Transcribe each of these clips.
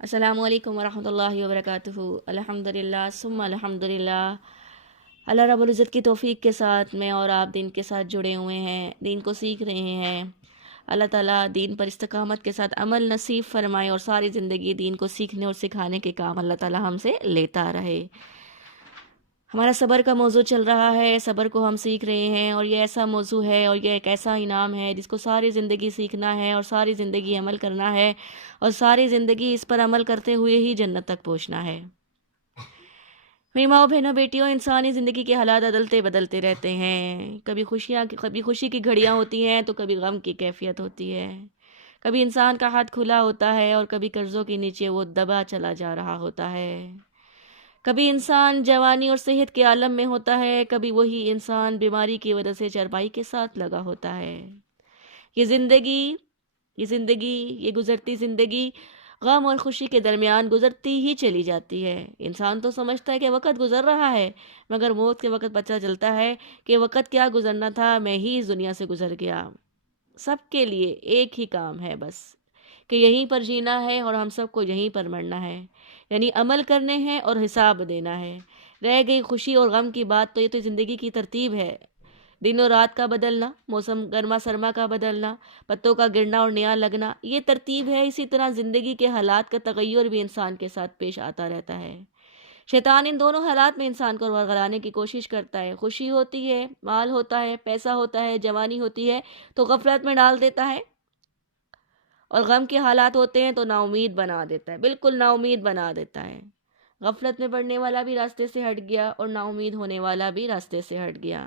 السلام علیکم ورحمۃ اللہ وبرکاتہ۔ الحمد للہ ثم الحمد للہ۔ اللہ رب العزت کی توفیق کے ساتھ میں اور آپ دین کے ساتھ جڑے ہوئے ہیں، دین کو سیکھ رہے ہیں۔ اللہ تعالیٰ دین پر استقامت کے ساتھ عمل نصیب فرمائے اور ساری زندگی دین کو سیکھنے اور سکھانے کے کام اللہ تعالیٰ ہم سے لیتا رہے۔ ہمارا صبر کا موضوع چل رہا ہے، صبر کو ہم سیکھ رہے ہیں، اور یہ ایسا موضوع ہے اور یہ ایک ایسا انعام ہے جس کو ساری زندگی سیکھنا ہے اور ساری زندگی عمل کرنا ہے، اور ساری زندگی اس پر عمل کرتے ہوئے ہی جنت تک پہنچنا ہے۔ میری ماؤں بہنوں بیٹیوں، انسانی زندگی کے حالات بدلتے بدلتے رہتے ہیں۔ کبھی خوشی کی گھڑیاں ہوتی ہیں تو کبھی غم کی کیفیت ہوتی ہے۔ کبھی انسان کا ہاتھ کھلا ہوتا ہے اور کبھی قرضوں کے نیچے وہ دبا چلا جا رہا ہوتا ہے۔ کبھی انسان جوانی اور صحت کے عالم میں ہوتا ہے، کبھی وہی انسان بیماری کی وجہ سے چرپائی کے ساتھ لگا ہوتا ہے۔ یہ زندگی یہ گزرتی زندگی غم اور خوشی کے درمیان گزرتی ہی چلی جاتی ہے۔ انسان تو سمجھتا ہے کہ وقت گزر رہا ہے، مگر موت کے وقت پتہ چلتا ہے کہ وقت کیا گزرنا تھا، میں ہی اس دنیا سے گزر گیا۔ سب کے لیے ایک ہی کام ہے بس، کہ یہیں پر جینا ہے اور ہم سب کو یہیں پر مرنا ہے، یعنی عمل کرنے ہیں اور حساب دینا ہے۔ رہ گئی خوشی اور غم کی بات، تو یہ تو زندگی کی ترتیب ہے۔ دن اور رات کا بدلنا، موسم گرما سرما کا بدلنا، پتوں کا گرنا اور نیا لگنا، یہ ترتیب ہے۔ اسی طرح زندگی کے حالات کا تغیر بھی انسان کے ساتھ پیش آتا رہتا ہے۔ شیطان ان دونوں حالات میں انسان کو ورگلانے کی کوشش کرتا ہے۔ خوشی ہوتی ہے، مال ہوتا ہے، پیسہ ہوتا ہے، جوانی ہوتی ہے تو غفلت میں ڈال دیتا ہے، اور غم کے حالات ہوتے ہیں تو نا امید بنا دیتا ہے، بالکل نا امید بنا دیتا ہے۔ غفلت میں پڑنے والا بھی راستے سے ہٹ گیا اور نا امید ہونے والا بھی راستے سے ہٹ گیا۔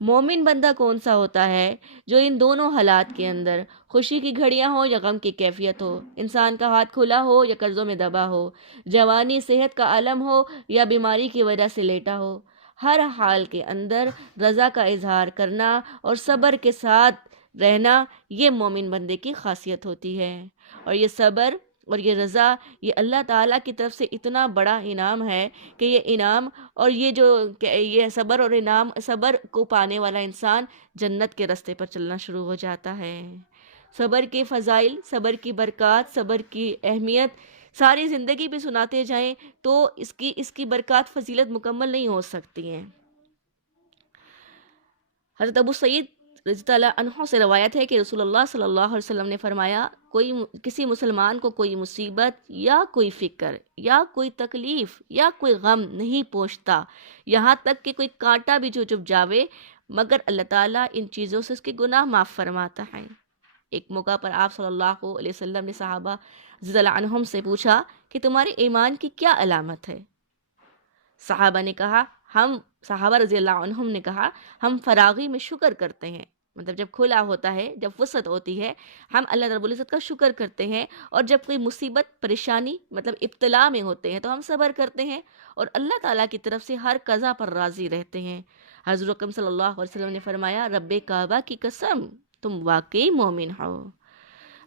مومن بندہ کون سا ہوتا ہے؟ جو ان دونوں حالات کے اندر، خوشی کی گھڑیاں ہو یا غم کی کیفیت ہو، انسان کا ہاتھ کھلا ہو یا قرضوں میں دبا ہو، جوانی صحت کا عالم ہو یا بیماری کی وجہ سے لیٹا ہو، ہر حال کے اندر رضا کا اظہار کرنا اور صبر کے ساتھ رہنا، یہ مومن بندے کی خاصیت ہوتی ہے۔ اور یہ صبر اور یہ رضا، یہ اللہ تعالیٰ کی طرف سے اتنا بڑا انعام ہے کہ یہ انعام اور یہ صبر اور انعام، صبر کو پانے والا انسان جنت کے راستے پر چلنا شروع ہو جاتا ہے۔ صبر کے فضائل، صبر کی برکات، صبر کی اہمیت ساری زندگی بھی سناتے جائیں تو اس کی برکات فضیلت مکمل نہیں ہو سکتی ہیں۔ حضرت ابو سعید رضی اللہ عنہ سے روایت ہے کہ رسول اللہ صلی اللہ علیہ وسلم نے فرمایا، کسی مسلمان کو کوئی مصیبت یا کوئی فکر یا کوئی تکلیف یا کوئی غم نہیں پہنچتا، یہاں تک کہ کوئی کانٹا بھی جو چبھ جاوے، مگر اللہ تعالیٰ ان چیزوں سے اس کے گناہ معاف فرماتا ہے۔ ایک موقع پر آپ صلی اللہ علیہ وسلم نے صحابہ رضی اللہ عنہم سے پوچھا کہ تمہارے ایمان کی کیا علامت ہے؟ صحابہ رضی اللہ عنہم نے کہا، ہم فراغی میں شکر کرتے ہیں، مطلب جب کھلا ہوتا ہے، جب وسعت ہوتی ہے، ہم اللہ رب العزت کا شکر کرتے ہیں، اور جب کوئی مصیبت پریشانی مطلب ابتلا میں ہوتے ہیں تو ہم صبر کرتے ہیں اور اللہ تعالیٰ کی طرف سے ہر قضا پر راضی رہتے ہیں۔ حضرت اکرم صلی اللہ علیہ وسلم نے فرمایا، رب کعبہ کی قسم، تم واقعی مومن ہو۔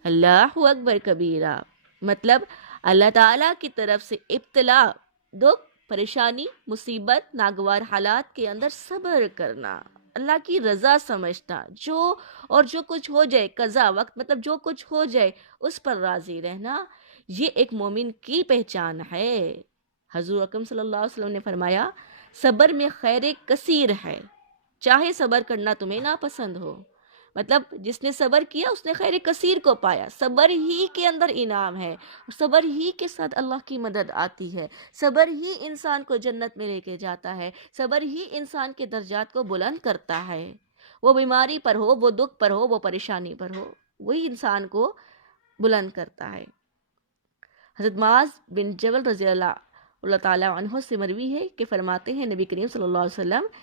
اللہ اکبر کبیرہ، مطلب اللہ تعالیٰ کی طرف سے ابتلا، دکھ، پریشانی، مصیبت، ناگوار حالات کے اندر صبر کرنا، اللہ کی رضا سمجھنا، جو کچھ ہو جائے، قضا وقت مطلب جو کچھ ہو جائے اس پر راضی رہنا، یہ ایک مومن کی پہچان ہے۔ حضور اکرم صلی اللہ علیہ وسلم نے فرمایا، صبر میں خیر کثیر ہے، چاہے صبر کرنا تمہیں ناپسند ہو، مطلب جس نے صبر کیا اس نے خیر کثیر کو پایا۔ صبر ہی کے اندر انعام ہے، صبر ہی کے ساتھ اللہ کی مدد آتی ہے، صبر ہی انسان کو جنت میں لے کے جاتا ہے، صبر ہی انسان کے درجات کو بلند کرتا ہے۔ وہ بیماری پر ہو، وہ دکھ پر ہو، وہ پریشانی پر ہو، وہی انسان کو بلند کرتا ہے۔ حضرت معاذ بن جبل رضی اللہ تعالیٰ عنہ سے مروی ہے کہ فرماتے ہیں نبی کریم صلی اللہ علیہ وسلم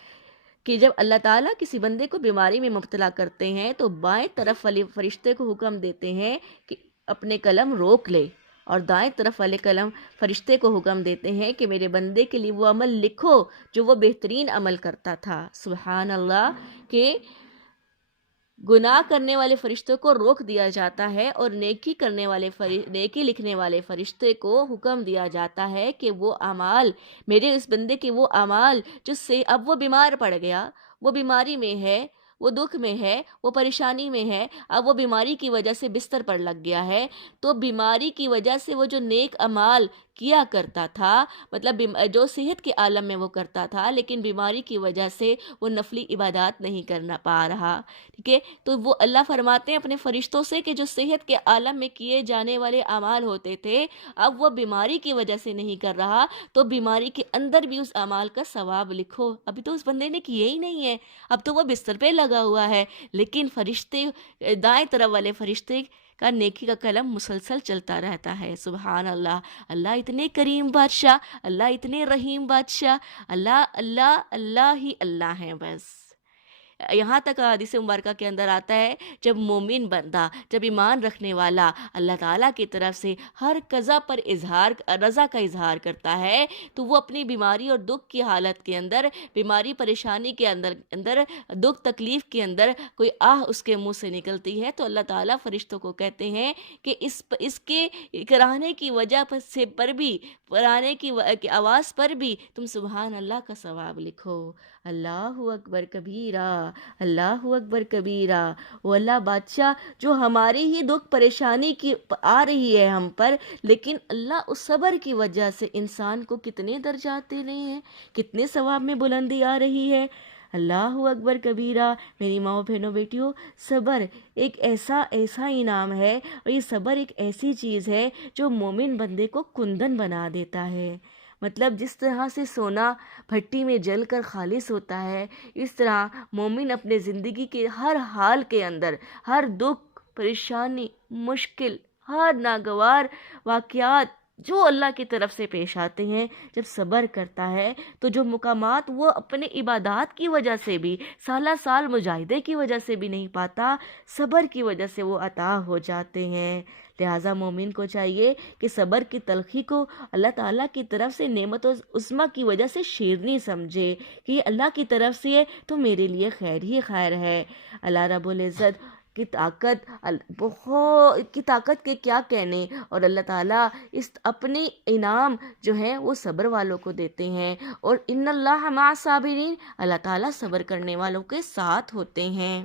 کہ جب اللہ تعالیٰ کسی بندے کو بیماری میں مبتلا کرتے ہیں تو بائیں طرف والے فرشتے کو حکم دیتے ہیں کہ اپنے قلم روک لے، اور دائیں طرف والے قلم فرشتے کو حکم دیتے ہیں کہ میرے بندے کے لیے وہ عمل لکھو جو وہ بہترین عمل کرتا تھا۔ سبحان اللہ، کہ گناہ کرنے والے فرشتوں کو روک دیا جاتا ہے اور نیکی لکھنے والے فرشتے کو حکم دیا جاتا ہے کہ وہ اعمال، میرے اس بندے کے وہ اعمال جس سے اب وہ بیمار پڑ گیا، وہ بیماری میں ہے، وہ دکھ میں ہے، وہ پریشانی میں ہے، اب وہ بیماری کی وجہ سے بستر پر لگ گیا ہے، تو بیماری کی وجہ سے وہ جو نیک اعمال کیا کرتا تھا، مطلب جو صحت کے عالم میں وہ کرتا تھا، لیکن بیماری کی وجہ سے وہ نفلی عبادات نہیں کرنا پا رہا، ٹھیک ہے؟ تو وہ اللہ فرماتے ہیں اپنے فرشتوں سے کہ جو صحت کے عالم میں کیے جانے والے اعمال ہوتے تھے، اب وہ بیماری کی وجہ سے نہیں کر رہا، تو بیماری کے اندر بھی اس اعمال کا ثواب لکھو۔ ابھی تو اس بندے نے کیے ہی نہیں ہے، اب تو وہ بستر پہ لگا ہوا ہے، لیکن فرشتے، دائیں طرف والے فرشتے کا نیکی کا قلم مسلسل چلتا رہتا ہے۔ سبحان اللہ، اللہ اتنے کریم بادشاہ، اللہ اتنے رحیم بادشاہ، اللہ اللہ اللہ ہی اللہ ہیں بس۔ یہاں تک حدیث مبارکہ کے اندر آتا ہے، جب مومن بندہ، جب ایمان رکھنے والا اللہ تعالیٰ کی طرف سے ہر قضا پر رضا کا اظہار کرتا ہے، تو وہ اپنی بیماری اور دکھ کی حالت کے اندر، بیماری پریشانی کے اندر دکھ تکلیف کے اندر کوئی آہ اس کے منہ سے نکلتی ہے، تو اللہ تعالیٰ فرشتوں کو کہتے ہیں کہ اس کے کرانے کی وجہ پر بھی، کرانے کی آواز پر بھی تم سبحان اللہ کا ثواب لکھو۔ اللہ اکبر کبیرہ، اللہ اکبر کبیرہ۔ وہ اللہ بادشاہ جو ہماری ہی دکھ پریشانی کی آ رہی ہے ہم پر، لیکن اللہ اس صبر کی وجہ سے انسان کو کتنے درجات دے رہے ہیں، کتنے ثواب میں بلندی آ رہی ہے۔ اللہ اکبر کبیرہ۔ میری ماں بہنوں بیٹیوں، صبر ایک ایسا انعام ہے، اور یہ صبر ایک ایسی چیز ہے جو مومن بندے کو کندن بنا دیتا ہے۔ مطلب جس طرح سے سونا بھٹی میں جل کر خالص ہوتا ہے، اس طرح مومن اپنے زندگی کے ہر حال کے اندر، ہر دکھ، پریشانی، مشکل، ہر ناگوار واقعات جو اللہ کی طرف سے پیش آتے ہیں، جب صبر کرتا ہے تو جو مقامات وہ اپنے عبادات کی وجہ سے بھی، سالہ سال مجاہدے کی وجہ سے بھی نہیں پاتا، صبر کی وجہ سے وہ عطا ہو جاتے ہیں۔ لہٰذا مومن کو چاہیے کہ صبر کی تلخی کو اللہ تعالیٰ کی طرف سے نعمت عظمیٰ کی وجہ سے شیرنی سمجھے کہ یہ اللہ کی طرف سے ہے تو میرے لیے خیر ہی خیر ہے۔ اللہ رب العزت کی طاقت کے کیا کہنے، اور اللہ تعالیٰ اس اپنے انعام جو ہیں وہ صبر والوں کو دیتے ہیں، اور ان اللہ مع الصابرین، اللہ تعالیٰ صبر کرنے والوں کے ساتھ ہوتے ہیں۔